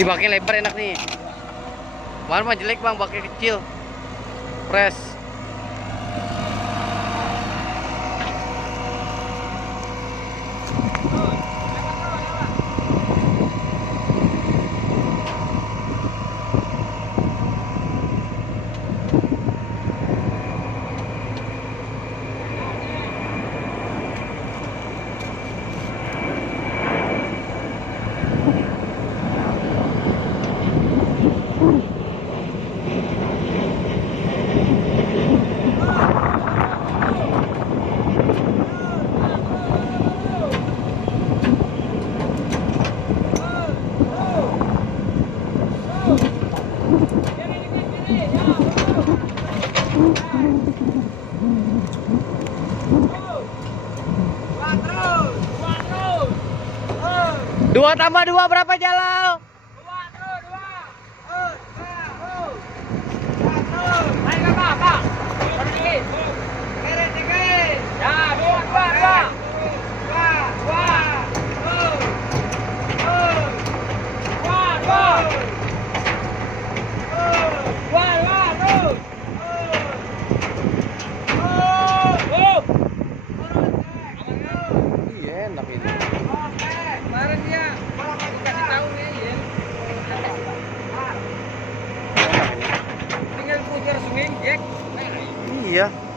Ini baknya lebar enak nih. Kemarin mah jelek bang, baknya kecil. Press. Dua tambah dua berapa Jalal? Iya enak ini. Kemarin dia dikasih tahu nih ya. Enak ini. Tinggal putar swing jack. Iya.